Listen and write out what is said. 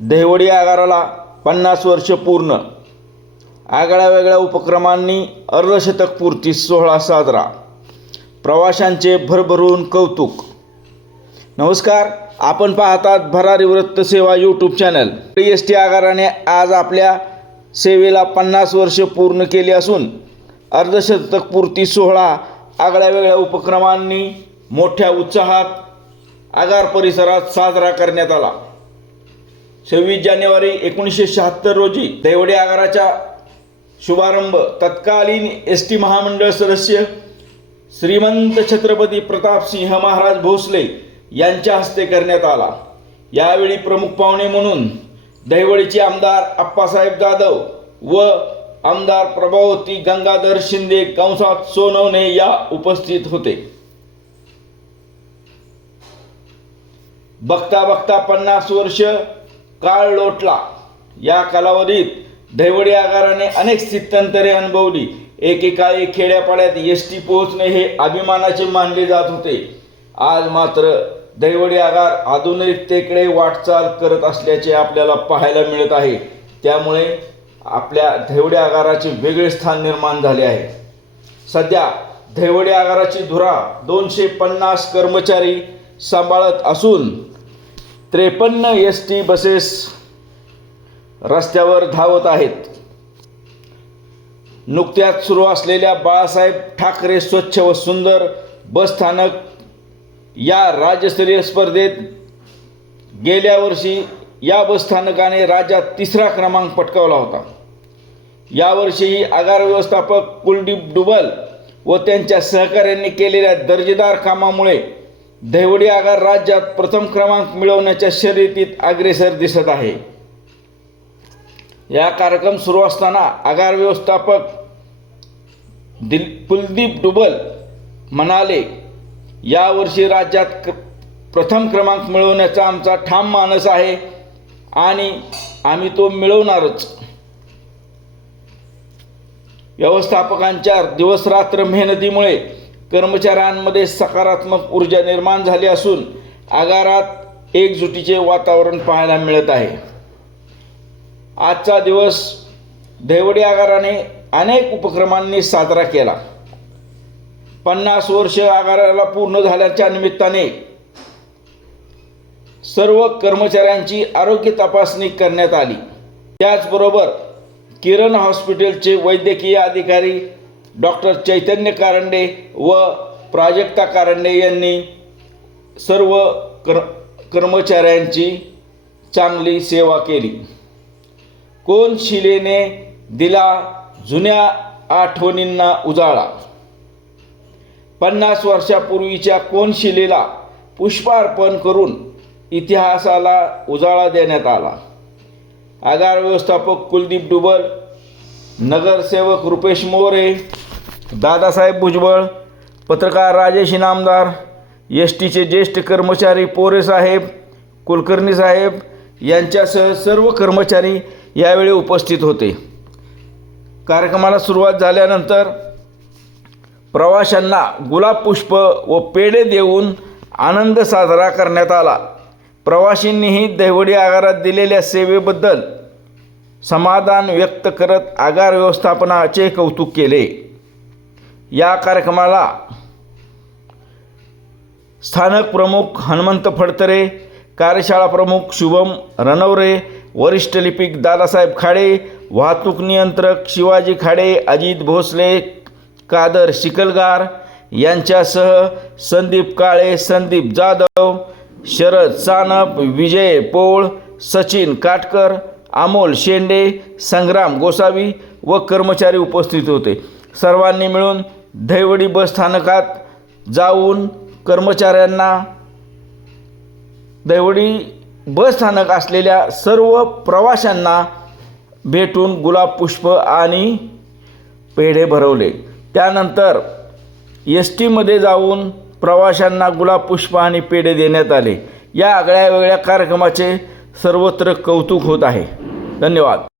दहिवडी आगाराला 50 वर्ष पूर्ण. आगळ्या वेगळ्या उपक्रमांनी अर्धशतक पूर्ती सोहळा साजरा. प्रवाशांचे भरभरून कौतुक. नमस्कार, आपण पाहतात भरारी वृत्त सेवा यूट्यूब चॅनल. एस टी आगाराने आज आपल्या सेवेला 50 वर्ष पूर्ण केली असून अर्धशतक पूर्ती सोहळा आगळ्या वेगळ्या उपक्रमांनी मोठ्या उत्साहात आगार परिसरात साजरा करण्यात आला. 26 जानेवारी 1976 रोजी दहिवडी आगाराचा शुभारंभ तत्कालीन एस टी महामंडळ सदस्य श्रीमंत छत्रपती प्रतापसिंह महाराज भोसले यांच्या हस्ते करण्यात आला. यावेळी प्रमुख पाहुणे म्हणून दहिवडीचे आमदार अप्पासाहेब जाधव व आमदार प्रभावती गंगाधर शिंदे कंसात सोनवणे या उपस्थित होते. बघता बघता 50 वर्ष काळ लोटला. या कालावधीत दहिवडी आगाराने अनेक स्थित्यंतरे अनुभवली. एकेकाळी खेड्यापाड्यात एस टी पोहोचणे हे अभिमानाचे मानले जात होते. आज मात्र दहिवडी आगार आधुनिकतेकडे वाटचाल करत असल्याचे आपल्याला पाहायला मिळत आहे. त्यामुळे आपल्या दहिवडी आगाराचे वेगळे स्थान निर्माण झाले आहे. सध्या दहिवडी आगाराची धुरा 250 कर्मचारी सांभाळत असून 53 एस टी बसेस रस्त्यावर धावत आहेत. नुकत्याच सुरू असलेल्या बाळासाहेब ठाकरे स्वच्छ व सुंदर बसस्थानक या राज्यस्तरीय स्पर्धेत गेल्या वर्षी या बसस्थानकाने राज्यात 3रा क्रमांक पटकावला होता. यावर्षीही आगार व्यवस्थापक कुलदीप डुबल व त्यांच्या सहकाऱ्यांनी केलेल्या दर्जेदार कामामुळे दहिवडी आगार राज्यात प्रथम क्रमांक मिळवण्याच्या शर्यतीत अग्रेसर दिसत आहे. या कार्यक्रम सुरू असताना आगार व्यवस्थापक कुलदीप डुबल म्हणाले, यावर्षी राज्यात प्रथम क्रमांक मिळवण्याचा आमचा ठाम मानस आहे आणि आम्ही तो मिळवणारच. व्यवस्थापकांच्या दिवसरात्र मेहनतीमुळे कर्मचाऱ्यांमध्ये सकारात्मक ऊर्जा निर्माण झाली असून आगारात एकजुटीचे वातावरण पाहायला मिळत आहे. आजचा दिवस दहिवडी आगाराने अनेक उपक्रमांनी साजरा केला. 50 वर्ष आगाराला पूर्ण झाल्याच्या निमित्ताने सर्व कर्मचाऱ्यांची आरोग्य तपासणी करण्यात आली. त्याचबरोबर किरण हॉस्पिटलचे वैद्यकीय अधिकारी डॉक्टर चैतन्य कारंडे व प्राजक्ता कारंडे यांनी सर्व कर्मचाऱ्यांची चांगली सेवा केली. कोनशिलेने दिला जुन्या आठवणींना उजाळा. 50 वर्षापूर्वीच्या कोनशिलेला पुष्पार्पण करून इतिहासाला उजाळा देण्यात आला. आगार व्यवस्थापक कुलदीप डुबल, नगरसेवक रुपेश मोरे, दादासाहेब भुजबळ, पत्रकार राजेश इनामदार, एस टीचे ज्येष्ठ कर्मचारी पोरे साहेब, कुलकर्णी साहेब यांच्यासह सर्व कर्मचारी यावेळी उपस्थित होते. कार्यक्रमाला सुरुवात झाल्यानंतर प्रवाशांना गुलाब पुष्प व पेढे देऊन आनंद साजरा करण्यात आला. प्रवाशींनीही दहिवडी आगारात दिलेल्या सेवेबद्दल समाधान व्यक्त करत आगार व्यवस्थापनाचे कौतुक केले. या कार्यक्रमाला स्थानक प्रमुख हनुमंत फडतरे, कार्यशाळा प्रमुख शुभम रणवरे, वरिष्ठ लिपिक दादासाहेब खाडे, वाहतूक नियंत्रक शिवाजी खाडे, अजित भोसले, कादर शिकलगार यांच्यासह संदीप काळे, संदीप जाधव, शरद सानप, विजय पोळ, सचिन काटकर, अमोल शेंडे, संग्राम गोसावी व कर्मचारी उपस्थित होते. सर्वांनी मिळून दहिवडी बसस्थानकात जाऊन कर्मचाऱ्यांना दहिवडी बसस्थानक असलेल्या सर्व प्रवाशांना भेटून गुलाब पुष्प आणि पेढे भरवले. त्यानंतर एस टीमध्ये जाऊन प्रवाशांना गुलाब पुष्प आणि पेढे देण्यात आले. या आगळ्या वेगळ्या कार्यक्रमाचे सर्वत्र कौतुक होत आहे. धन्यवाद.